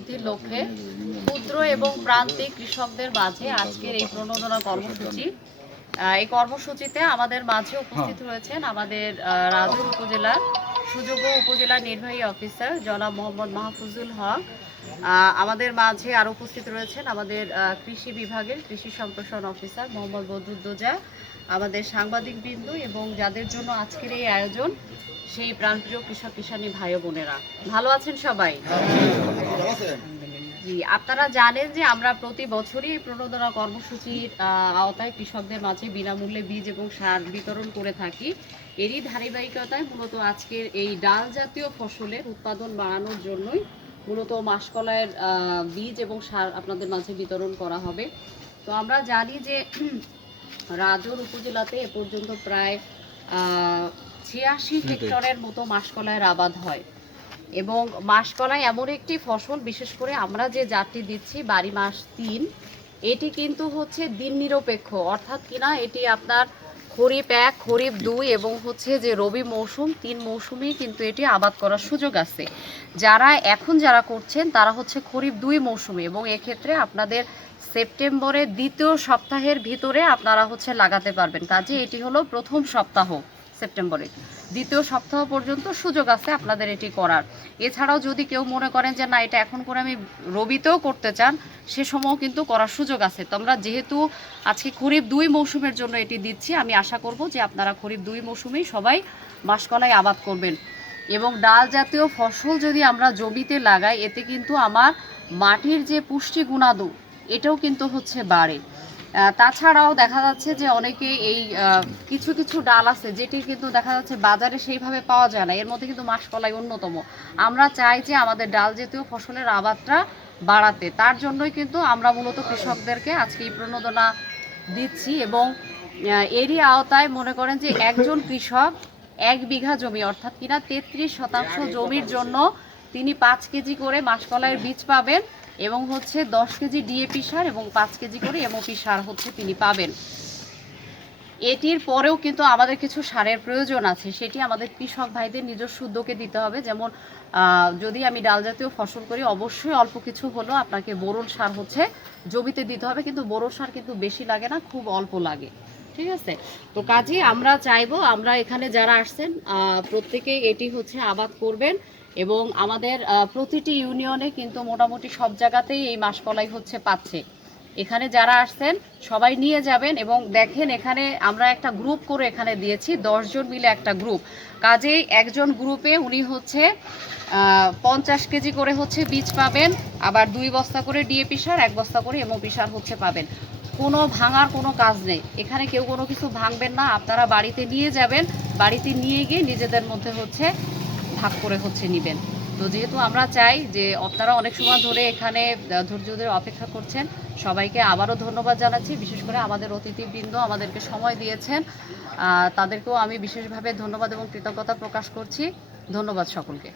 বৃদ্ধির লক্ষ্যে ক্ষুদ্র এবং প্রান্তিক কৃষকদের মাঝে আজকের এই প্রণোদনা কর্মসূচি। এই কর্মসূচিতে আমাদের মাঝে উপস্থিত রয়েছেন আমাদের রাজুর উপজেলার সুযোগ্য উপজেলা নির্বাহী অফিসার জনাব মোহাম্মদ মাহফুজুল হক। আমাদের মাঝে আরও উপস্থিত রয়েছেন আমাদের কৃষি বিভাগের কৃষি সম্প্রসারণ অফিসার মোহাম্মদ বদরুদ্দোজা, আমাদের সাংবাদিকবৃন্দ এবং যাদের জন্য আজকের এই আয়োজন সেই প্রাণপ্রিয় কৃষক কিষানী ভাই বোনেরা। ভালো আছেন সবাই? জি, আপনারা জানেন যে আমরা প্রতি বছরই এই প্রণোদনা কর্মসূচির আওতায় কৃষকদের মাঝে বিনামূল্যে বীজ এবং সার বিতরণ করে থাকি। এরই ধারাবাহিকতায় মূলত আজকের এই ডাল জাতীয় ফসলের উৎপাদন বাড়ানোর জন্যই মূলত মাসকলাইয়ের বীজ এবং সার আপনাদের মাঝে বিতরণ করা হবে। তো আমরা জানি যে রাজৌর উপজেলাতে এ পর্যন্ত প্রায় 86 হেক্টরের মতো মাসকলাইয়ের আবাদ হয় এবং মাসকলাই এমন একটি ফসল, বিশেষ করে আমরা যে জাতটি দিচ্ছি বাড়ি মাস 3, এটি কিন্তু হচ্ছে দিন নিরপেক্ষ, অর্থাৎ কিনা এটি আপনার খরিফ 1, খরিফ 2 এবং হচ্ছে যে রবি মৌসুম 3 মৌসুমেই কিন্তু এটি আবাদ করার সুযোগ আছে। যারা করছেন তারা হচ্ছে খরিফ 2 মৌসুমে, এবং এক্ষেত্রে আপনাদের সেপ্টেম্বরের দ্বিতীয় সপ্তাহের ভিতরে আপনারা হচ্ছে লাগাতে পারবেন। কাজে এটি হলো প্রথম সপ্তাহ, সেপ্টেম্বরের দ্বিতীয় সপ্তাহ পর্যন্ত সুযোগ আছে আপনাদের এটি করার। এছাড়াও যদি কেউ মনে করেন যে না, এটা এখন করে আমি রবিতেও করতে চান, সে সময়ও কিন্তু করার সুযোগ আছে। তো আমরা যেহেতু আজকে খরিফ 2 মৌসুমের জন্য এটি দিচ্ছি, আমি আশা করব যে আপনারা খরিফ 2 মৌসুমেই সবাই মাসকলাই আবাদ করবেন। এবং ডাল জাতীয় ফসল যদি আমরা জমিতে লাগাই, এতে কিন্তু আমার মাটির যে পুষ্টি গুণাদু এটাও কিন্তু হচ্ছে বাড়ে। তাছাড়াও দেখা যাচ্ছে যে অনেকে এই কিছু কিছু ডাল আছে যেটি কিন্তু দেখা যাচ্ছে বাজারে সেইভাবে পাওয়া যায় না, এর মধ্যে কিন্তু মাসকলাই অন্যতম। আমরা চাই যে আমাদের ডাল জাতীয় ফসলের আবাদটা বাড়াতে, তার জন্যই কিন্তু আমরা মূলত কৃষকদেরকে আজকে এই প্রণোদনা দিচ্ছি। এবং এরই আওতায় মনে করেন যে একজন কৃষক 1 বিঘা জমি, অর্থাৎ কিনা 33% জমির জন্য তিনি 5 কেজি করে মাসকলাইয়ের বীজ পাবেন এবং হচ্ছে 10 কেজি ডিএপি সার এবং 5 কেজি করে এমওপি সার হচ্ছে তিনি পাবেন। এটির পরেও কিন্তু আমাদের কিছু সারের প্রয়োজন আছে, সেটি আমাদের কৃষক ভাইদের নিজস্ব উদ্যোগে দিতে হবে। যেমন যদি আমি ডাল জাতীয় ফসল করি, অবশ্যই অল্প কিছু হলেও আপনাকে বোরন সার হচ্ছে জমিতে দিতে হবে, কিন্তু বোরন সার কিন্তু বেশি লাগে না, খুব অল্প লাগে। ঠিক আছে? তো কাজে আমরা চাইবো, আমরা এখানে যারা আসছেন প্রত্যেকে এটি হচ্ছে আবাদ করবেন। এবং আমাদের প্রতিটি ইউনিয়নে কিন্তু মোটামুটি সব জায়গাতেই এই মাসকলাই হচ্ছে পাচ্ছে। এখানে যারা আসছেন সবাই নিয়ে যাবেন। এবং দেখেন, এখানে আমরা একটা গ্রুপ করে এখানে দিয়েছি, 10 জন মিলে একটা গ্রুপ। কাজেই একজন গ্রুপে উনি হচ্ছে 50 কেজি করে হচ্ছে বীজ পাবেন, আবার 2 বস্তা করে ডিএপি সার, 1 বস্তা করে এমওপি সার হচ্ছে পাবেন। কোনো ভাঙার কোনো কাজ নেই, এখানে কেউ কোনো কিছু ভাঙবেন না, আপনারা বাড়িতে নিয়ে যাবেন, বাড়িতে নিয়ে গিয়ে নিজেদের মধ্যে হচ্ছে ভাগ করে হচ্ছে নেবেন। তো যেহেতু আমরা চাই যে আপনারা অনেক সময় ধরে এখানে ধৈর্য ধরে অপেক্ষা করছেন, সবাইকে আবারও ধন্যবাদ জানাচ্ছি। বিশেষ করে আমাদের অতিথিবৃন্দ আমাদেরকে সময় দিয়েছেন, তাদেরকেও আমি বিশেষভাবে ধন্যবাদ এবং কৃতজ্ঞতা প্রকাশ করছি। ধন্যবাদ সকলকে।